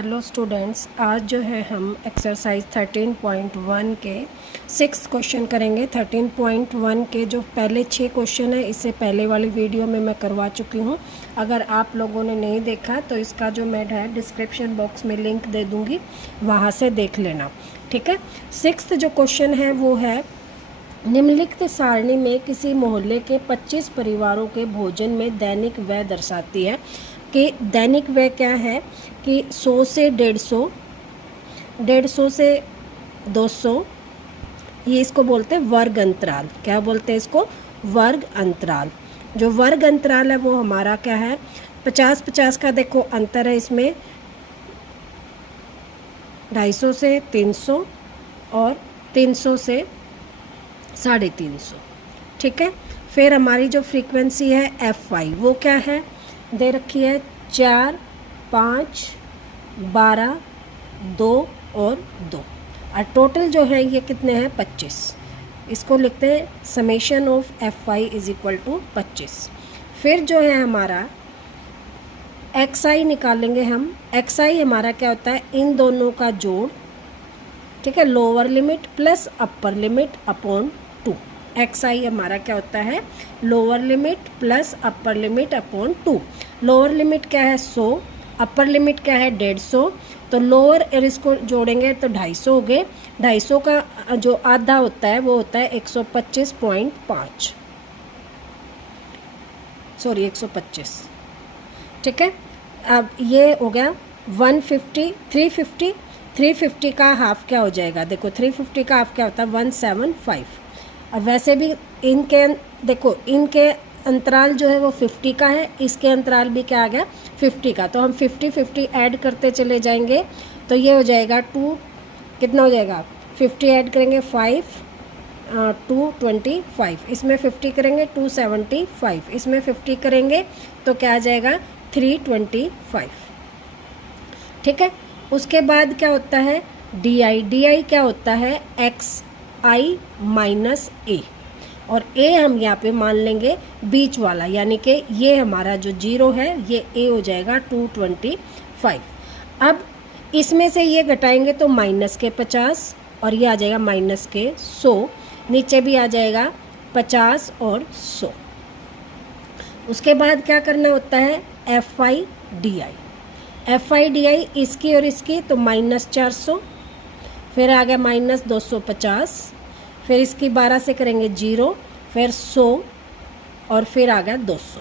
Hello students, आज जो है हम एक्सरसाइज 13.1 के 6 क्वेश्चन करेंगे। 13.1 के जो पहले 6 क्वेश्चन है इससे पहले वाली वीडियो में मैं करवा चुकी हूँ। अगर आप लोगों ने नहीं देखा तो इसका जो मैं है डिस्क्रिप्शन बॉक्स में लिंक दे दूँगी, वहाँ से देख लेना, ठीक है। 6th जो क्वेश्चन है वो है, निम्नलिखित सारणी में किसी मोहल्ले के 25 परिवारों के भोजन में दैनिक व्यय दर्शाती है कि दैनिक व्यय क्या है कि 100 से 150, 150 से 200, ये इसको बोलते हैं वर्ग अंतराल। क्या बोलते हैं इसको? वर्ग अंतराल। जो वर्ग अंतराल है वो हमारा क्या है, 50-50 का देखो अंतर है इसमें, 250 से 300 और 300 से 350, ठीक है। फिर हमारी जो फ्रीक्वेंसी है FI वो क्या है, दे रखी है 4, 5, 12, 2 और 2, और टोटल जो है ये कितने हैं 25। इसको लिखते हैं summation of FI is equal to 25। फिर जो है हमारा XI निकालेंगे हम। XI हमारा क्या होता है, इन दोनों का जोड़, ठीक है, lower limit plus upper limit upon 2। XI हमारा क्या होता है, lower limit plus upper limit upon 2। Lower limit क्या है 100, अपर लिमिट क्या है 150, तो लोअर और इसको जोड़ेंगे तो 250 हो गए। 250 का जो आधा होता है वो होता है 125.5, सॉरी 125, ठीक है। अब ये हो गया 150, 350, 350 का हाफ क्या हो जाएगा, देखो 350 का हाफ क्या होता है 175। और वैसे भी इनके देखो, इनके अंतराल जो है वो 50 का है, इसके अंतराल भी क्या आ गया 50 का, तो हम 50-50 ऐड करते चले जाएंगे तो ये हो जाएगा 2, कितना हो जाएगा 50 ऐड करेंगे 5, 225, इसमें 50 करेंगे 275, इसमें 50 करेंगे तो क्या आ जाएगा 325, ठीक है। उसके बाद क्या होता है DI क्या होता है XI माइनस A, और A हम यहाँ पे मान लेंगे बीच वाला, यानी कि ये हमारा जो 0 है ये A हो जाएगा 225। अब इसमें से ये घटाएंगे तो माइनस के 50 और ये आ जाएगा माइनस के 100, नीचे भी आ जाएगा 50 और 100। उसके बाद क्या करना होता है FI DI इसकी और इसकी, तो माइनस 400, फिर आ गया माइनस 250, फिर इसकी 12 से करेंगे 0, फिर 100 और फिर आ गया 200,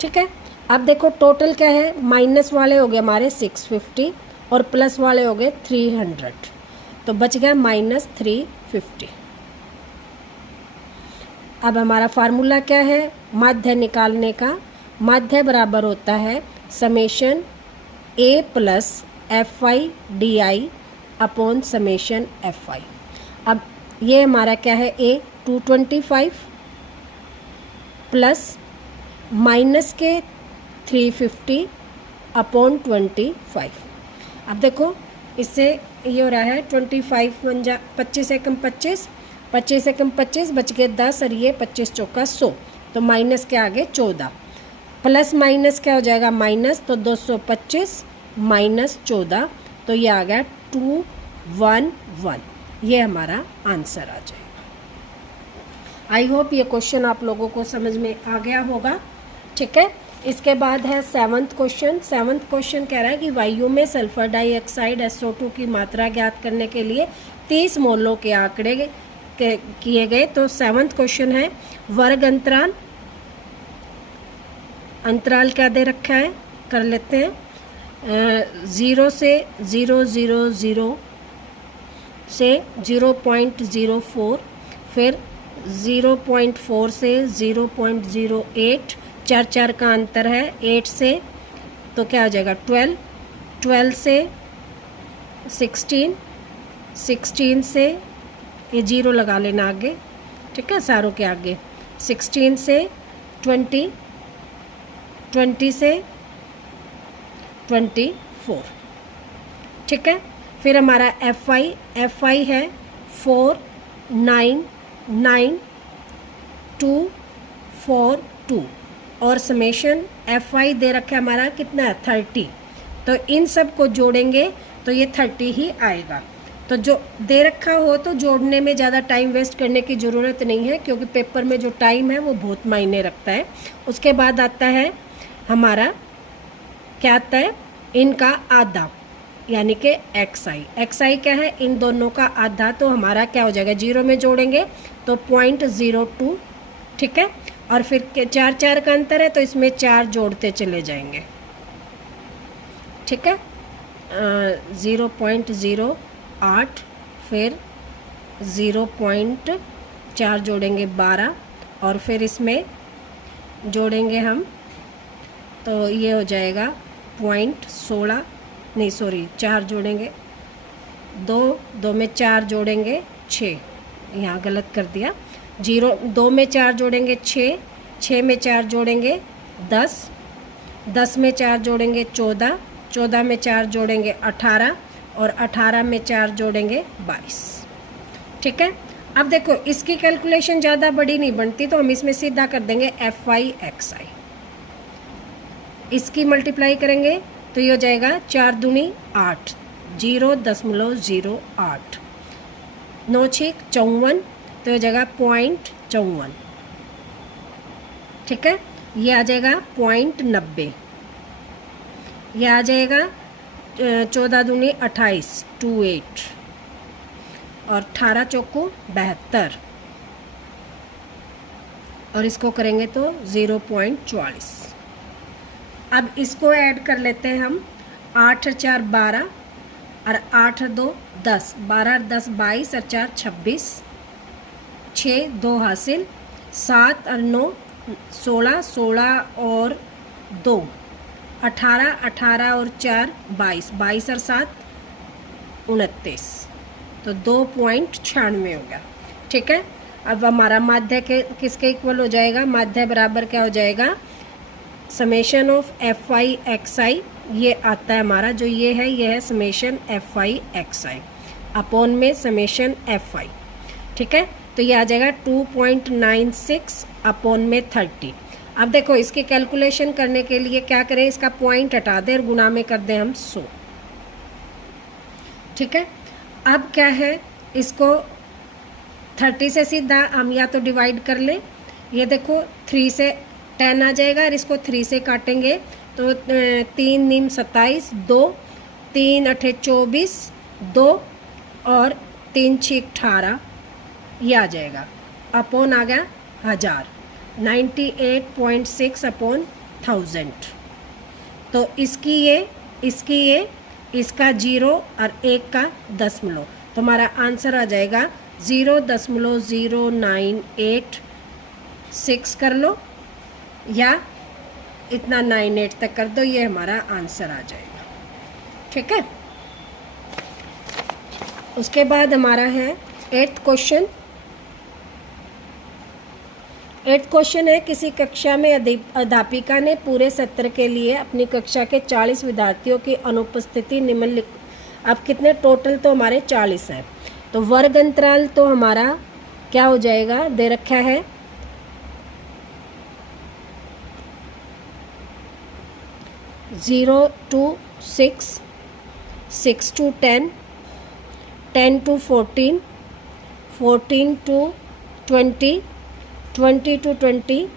ठीक है। अब देखो टोटल क्या है, माइनस वाले हो गए हमारे 650 और प्लस वाले हो गए 300, तो बच गया माइनस 350। अब हमारा फार्मूला क्या है माध्य निकालने का, माध्य बराबर होता है summation A plus FI DI upon summation FI। अब ये हमारा क्या है A 225 प्लस माइनस के 350 अपॉन 25। अब देखो इससे ये हो रहा है 25 बन जा, 25 एकम 25, 25 एकम 25 बच गए 10 और ये 25 चौका 100, तो माइनस के आगे 14, प्लस माइनस क्या हो जाएगा माइनस, तो 225 माइनस 14, तो ये आ गया 211, ये हमारा आंसर आ जाएगा। आई होप ये क्वेश्चन आप लोगों को समझ में आ गया होगा, ठीक है। इसके बाद है 7th क्वेश्चन। 7th क्वेश्चन कह रहा है कि वायु में सल्फर डाइऑक्साइड SO2 की मात्रा ज्ञात करने के लिए 30 मोलों के आंकड़े किए गए। तो 7th क्वेश्चन है वर्ग अंतराल, अंतराल क्या दे रखा है कर लेते हैं, 0 से 000 से 0.04, फिर 0.4 से 0.08, 4 का अंतर है, 8 से तो क्या हो जाएगा 12, 12 से 16, 16 से ये 0 लगा लेना आगे, ठीक है, सारों के आगे, 16 से 20, 20 से 24, ठीक है। फिर हमारा FI है 499,242 और समेशन FI दे रखा है हमारा कितना है 30, तो इन सब को जोड़ेंगे तो ये 30 ही आएगा। तो जो दे रखा हो तो जोड़ने में ज़्यादा टाइम वेस्ट करने की ज़रूरत नहीं है, क्योंकि पेपर में जो टाइम है वो बहुत मायने रखता है। उसके बाद आता है हमारा, क्या आता है, इनका आधा, यानी कि XI। XI क्या है, इन दोनों का आधा। तो हमारा क्या हो जाएगा, 0 में जोड़ेंगे तो 0.02, ठीक है। और फिर 4 का अंतर है तो इसमें 4 जोड़ते चले जाएंगे, ठीक है। 0.08, फिर 0.4 जोड़ेंगे 12, और फिर इसमें जोड़ेंगे हम तो ये हो जाएगा 0.16, नहीं सॉरी 4 जोड़ेंगे, 2 में 4 जोड़ेंगे 6, यहाँ गलत कर दिया। 2 में 4 जोड़ेंगे 6, 6 में 4 जोड़ेंगे 10, 10 में 4 जोड़ेंगे 14, 14 में 4 जोड़ेंगे 18, और 18 में 4 जोड़ेंगे 22, ठीक है। अब देखो इसकी कैलकुलेशन ज़्यादा बड़ी नहीं बनती, तो हम इसमें सीधा कर देंगे FI XI। इसकी मल्टीप्लाई करेंगे तो ये हो जाएगा 4 दूनी 8, 0.08, 9 6 54, तो हो जाएगा 0.54, ठीक है। ये आ जाएगा 0.90, ये आ जाएगा 14 दूनी 28, 28, और 18 चौको 72, और इसको करेंगे तो 0.44। अब इसको ऐड कर लेते हैं हम, 8 4 12, और 8 2 10, 12 10 22, और 4 26, 6 2 हासिल, 7 और 9 16, 16 और 2 18, 18 और 4 22, 22 और 7 29, तो 2.96 हो गया, ठीक है। अब हमारा माध्य के किसके इक्वल हो जाएगा, माध्य बराबर क्या हो जाएगा, समेशन ऑफ FI XI, ये आता है हमारा, जो ये है समेशन FI XI अपॉन में समेशन FI, ठीक है। तो ये आ जाएगा 2.96 अपॉन में 30। अब देखो इसकी कैलकुलेशन करने के लिए क्या करें, इसका पॉइंट हटा दें और गुना में कर दें हम 100, ठीक है। अब क्या है, इसको 30 से सीधा हम या तो डिवाइड कर लें, ये देखो 3 से 10 आ जाएगा, और इसको 3 से काटेंगे तो 3 नीम 27, 2 3 8 24, 2 और 3 6 18, ये आ जाएगा, अपॉन आ गया 1000, 98.6 अपॉन 1000। तो इसकी ये इसका 0 और 1 का दशमलव, तो हमारा आंसर आ जाएगा 0.0986 कर लो, या इतना 98 तक कर दो, ये हमारा आंसर आ जाएगा, ठीक है। उसके बाद हमारा है 8th क्वेश्चन। 8th क्वेश्चन है, किसी कक्षा में अध्यापिका ने पूरे सत्र के लिए अपनी कक्षा के 40 विद्यार्थियों की अनुपस्थिति निम्नलिखित, अब कितने टोटल, तो हमारे 40 हैं। तो वर्ग अंतराल तो हमारा क्या हो जाएगा, दे रखा है 0 to 6, 6 to 10, 10 to 14, 14 to 20, 20 to 28,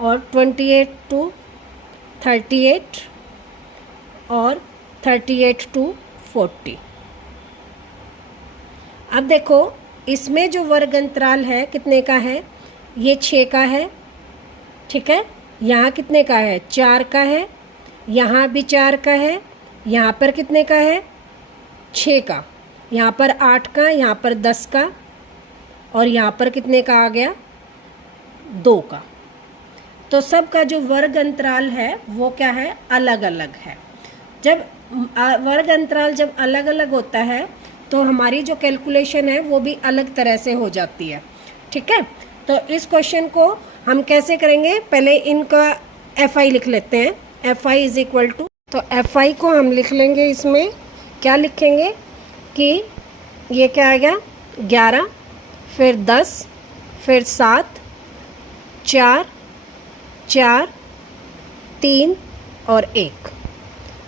और 28 to 38, और 38 to 40। अब देखो इसमें जो वर्ग अंतराल है कितने का है, ये 6 का है, ठीक है। यहाँ कितने का है, 4 का है, यहाँ भी 4 का है, यहाँ पर कितने का है, 6 का, यहाँ पर 8 का, यहाँ पर 10 का, और यहाँ पर कितने का आ गया, 2 का। तो सबका जो वर्ग अंतराल है वो क्या है, अलग अलग है। जब वर्ग अंतराल जब अलग अलग होता है तो हमारी जो कैलकुलेशन है वो भी अलग तरह से हो जाती है, ठीक है। तो इस क्वेश्चन को हम कैसे करेंगे, पहले इनका FI लिख लेते हैं। FI इज इक्वल टू, तो FI को हम लिख लेंगे, इसमें क्या लिखेंगे कि ये क्या आ गया 11, फिर 10, फिर 7, 4, 4, 3 और 1।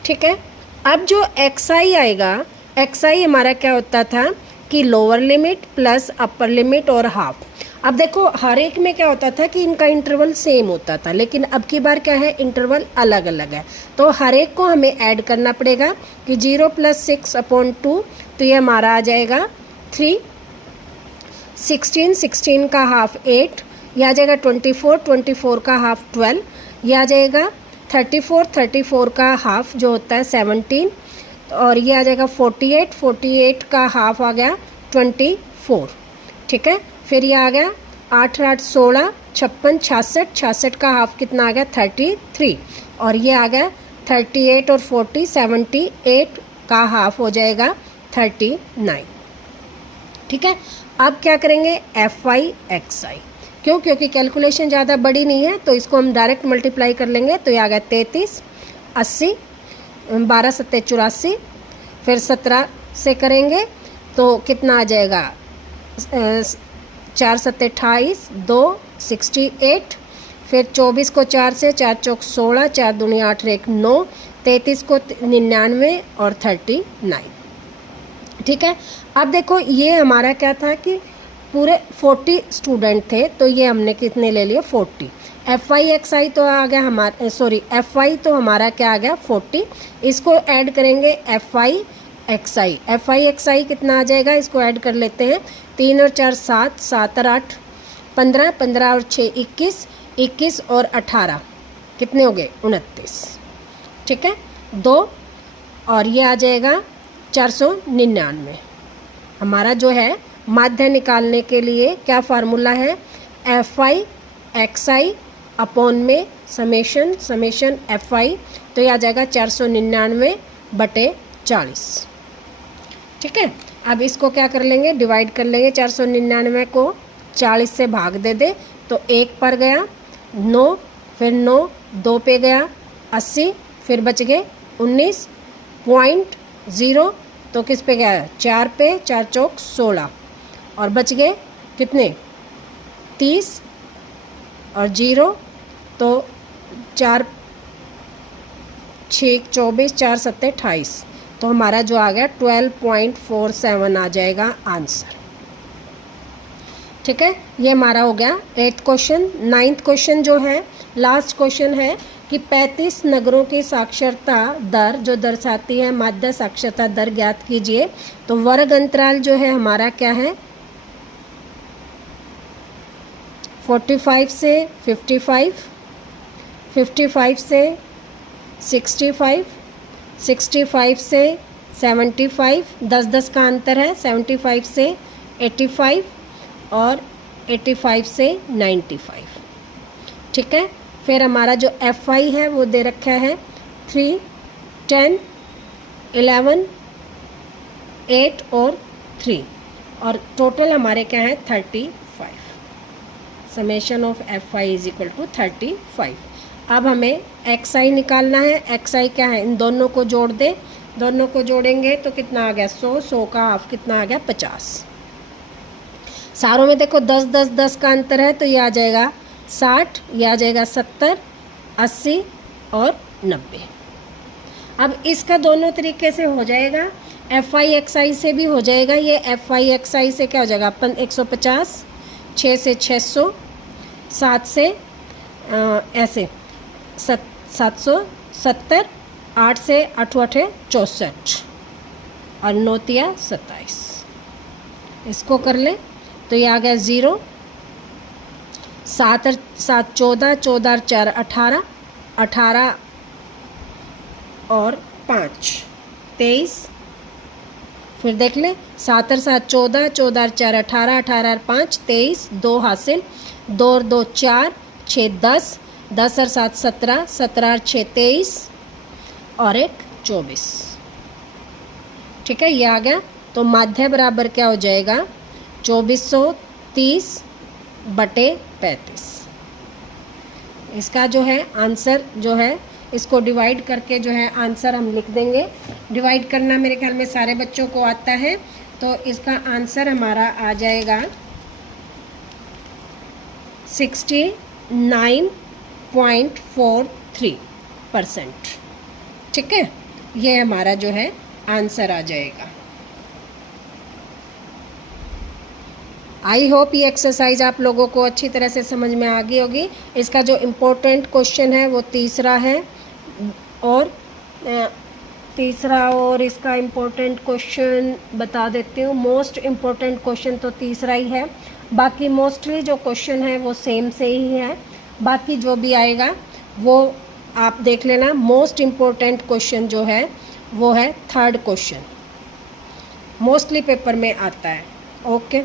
ठीक है। अब जो xi आएगा, xi हमारा क्या होता था कि lower limit plus upper limit और हाफ। अब देखो हर एक में क्या होता था कि इनका इंटरवल सेम होता था, लेकिन अब की बार क्या है, इंटरवल अलग अलग है। तो हर एक को हमें ऐड करना पड़ेगा कि 0 + 6/2, तो ये हमारा आ जाएगा 3। 16, 16 का हाफ 8, यह आ जाएगा 24, 24 का हाफ 12, यह आ जाएगा 34, 34 का हाफ जो होता है 17, और ये आ जाएगा 48, 48 का हाफ आ गया 24। ठीक है। फिर ये आ गया 8, 8 16, 56, 66, 66 का हाफ कितना आ गया 33, और ये आ गया 38 और 40, 78 का हाफ हो जाएगा 39। ठीक है। अब क्या करेंगे, FI/XI, क्योंकि कैलकुलेशन ज़्यादा बड़ी नहीं है, तो इसको हम डायरेक्ट मल्टीप्लाई कर लेंगे। तो ये आ गया 33, 80, 12 7 84, फिर 17 से करेंगे तो कितना आ जाएगा, 4 7 28, 2 68, फिर 24 को 4 से, 4 चौक 16, 4 दूनी 8 1 9, 33 को 99 और 39। ठीक है। अब देखो ये हमारा क्या था कि पूरे 40 स्टूडेंट थे, तो ये हमने कितने ले लिए 40। FI/XI तो आ गया हमारा, सॉरी FI तो हमारा क्या आ गया 40, इसको ऐड करेंगे FI/XI। FI/XI कितना आ जाएगा, इसको ऐड कर लेते हैं। 3 और 4 7, 7 और 8 15, 15 और 6 21, 21 और 18 कितने हो गए 29। ठीक है। 2 और ये आ जाएगा 499। हमारा जो है माध्य निकालने के लिए क्या फार्मूला है, FI/XI अपॉन में समेशन FI, तो ये आ जाएगा 499/40। ठीक है। अब इसको क्या कर लेंगे, डिवाइड कर लेंगे। 499 को 40 से भाग दे तो 1 पर गया 9, फिर 9 2 पे गया 80, फिर बच गए 19.0, तो किस पे गया 4 पे, 4 चौक 16, और बच गए कितने 30 और 0, तो 4 6 24, 4 7 28, तो हमारा जो आ गया 12.47 आ जाएगा आंसर। ठीक है। ये हमारा हो गया 8th क्वेश्चन। 9th क्वेश्चन जो है लास्ट क्वेश्चन है कि 35 नगरों की साक्षरता दर जो दर्शाती है माध्य साक्षरता दर ज्ञात कीजिए। तो वर्ग अंतराल जो है हमारा क्या है 45 से 55, 55 से 65, 65 से 75, 10-10 का अंतर है, 75 से 85 और 85 से 95। ठीक है। फिर हमारा जो FI है वो दे रखा है 3, 10, 11, 8 और 3, और टोटल हमारे क्या है 35। Summation of FI is equal to 35। अब हमें XI निकालना है। XI क्या है, इन दोनों को जोड़ दें, दोनों को जोड़ेंगे तो कितना आ गया 100, 100 का हाफ कितना आ गया 50। सारों में देखो 10 10 10 का अंतर है, तो ये आ जाएगा 60, ये आ जाएगा 70, 80 और 90। अब इसका दोनों तरीके से हो जाएगा, FI/XI से भी हो जाएगा। ये FI/XI से क्या हो जाएगा 150, 6 से 600, 7 से ऐसे 770, 8 से 8 8 64 और 9 तिया 27। इसको कर लें तो ये आ गया 0, 7 7 14, 14 4 18, 18 और 5 23। फिर देख ले 7 और 7 14, 14 और 4 18, 18 और 5 23, 2 हासिल, 2 और 2 4, 6 10, 10 और 7 17, 17 और 6 23 और 1 24। ठीक है। ये आ गया। तो माध्य बराबर क्या हो जाएगा 2430/35। इसका जो है आंसर जो है इसको डिवाइड करके जो है आंसर हम लिख देंगे। डिवाइड करना मेरे ख्याल में सारे बच्चों को आता है, तो इसका आंसर हमारा आ जाएगा 69 0.43%। ठीक है, ये हमारा जो है आंसर आ जाएगा। आई होप ये एक्सरसाइज आप लोगों को अच्छी तरह से समझ में आ गई होगी। इसका जो इम्पोर्टेंट क्वेश्चन है वो तीसरा है, और तीसरा, और इसका इम्पोर्टेंट क्वेश्चन बता देती हूँ। मोस्ट इम्पोर्टेंट क्वेश्चन तो तीसरा ही है, बाकी मोस्टली जो क्वेश्चन है वो सेम से ही है। बाकी जो भी आएगा वो आप देख लेना। मोस्ट इम्पोर्टेंट क्वेश्चन जो है वो है थर्ड क्वेश्चन, मोस्टली पेपर में आता है। ओके।